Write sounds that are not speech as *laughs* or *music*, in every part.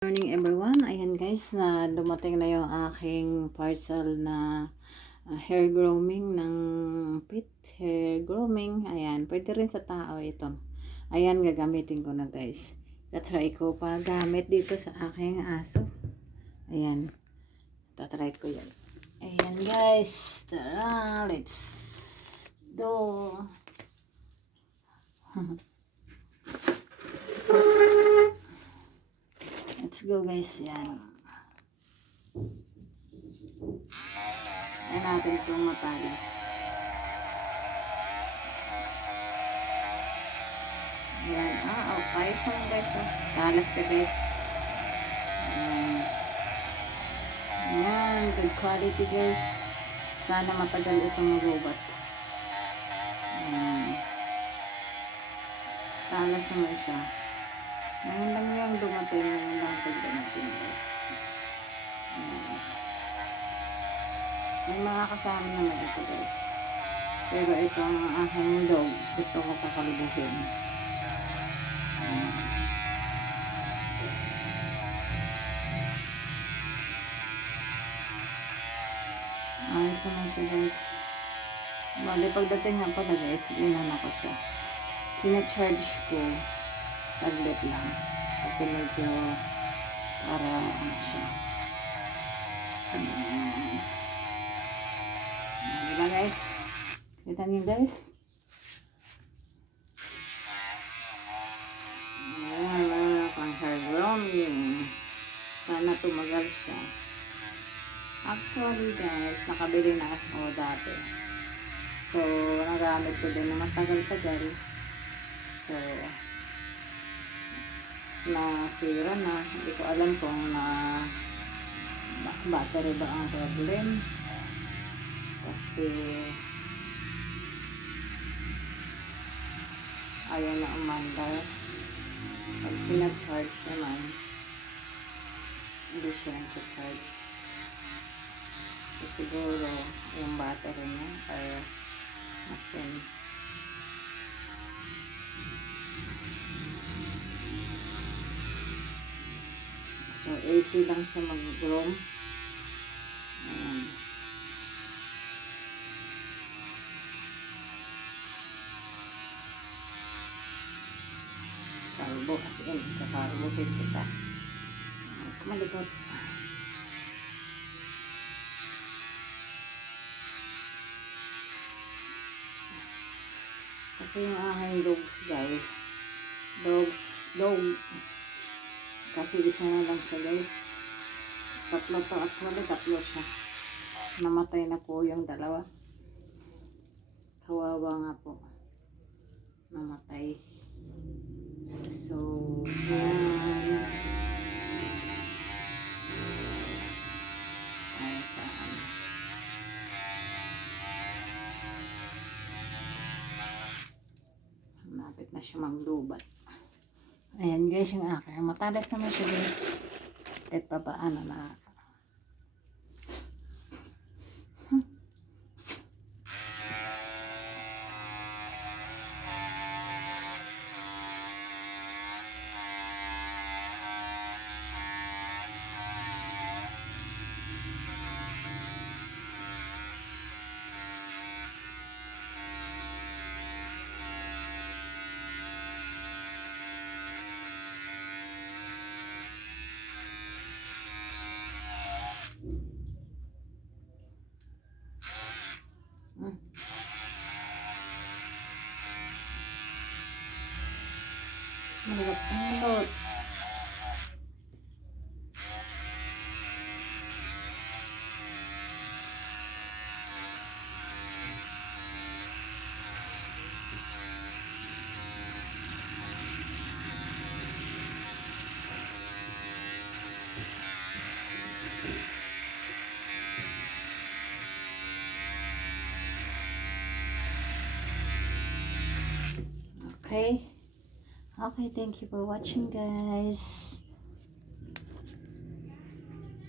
morning everyone. Ayan guys, na dumating na yung aking parcel na uh, hair grooming ng pit hair grooming. Ayan, pwede rin sa tao ito. Ayan, gagamitin ko na guys. Tatry ko pa gamit dito sa aking aso. Ayan. Tatry ko yan. Ayan guys. Tara, let's do. *laughs* Go guys. Yan. Yan natin itong matalas. Yan. Ah, okay. So guys. Oh. Talas ka guys. Yan. Yan. Good quality guys. Sana matagal itong robot. Yan. Talas naman siya. Ngayon lang yung dumating ngayon lang guys. Ayan. May mga kasama naman ito guys. Pero ito ang aking dog. Gusto ko kakalibuhin. Ayan. Ayos naman siya guys. Bali pagdating nga pala guys, inan ako siya. Sinacharge ko saglit lang. Kasi medyo para ano siya. Ayan. Diba guys? Kita niyo guys? Wala pang hair grooming. Sana tumagal siya. Actually guys, nakabili na ako dati. So, nagamit ko din na matagal-tagal. So, nasira na. Hindi ko alam kung na ba- battery ba ang problem. Kasi ayaw na umandar. Pag sinacharge naman, hindi siya nag-charge. So siguro yung battery niya or machine. AC lang siya mag-groom. Ayan. Kalbo kasi in, kakarbo din kita. Kumalikot. Kasi yung aking dogs guys, dogs, dog, kasi isa na lang siya guys. Tatlo to actually, tatlo siya. Namatay na po yung dalawa. Kawawa nga po. Namatay. So, yan. Ay, saan? Na siya maglubat. Ayan guys, yung akin. Matalas naman siya guys. Kahit pa paano na. okay. Okay, thank you for watching guys.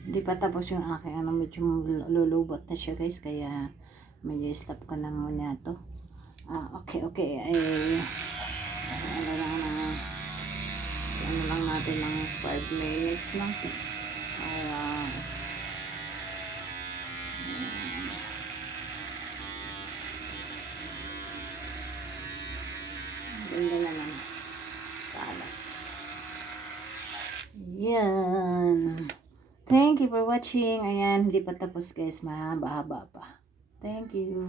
Hindi pa tapos yung aking ano, medyo lulubot na siya guys. Kaya medyo stop ko na muna to. Ah, okay, okay. Ay, ano lang na, ano lang natin ng 5 minutes lang. Para Ganda naman. Talas. Yan. Thank you for watching. Ayan, hindi pa tapos guys. Mahaba-haba pa. Thank you.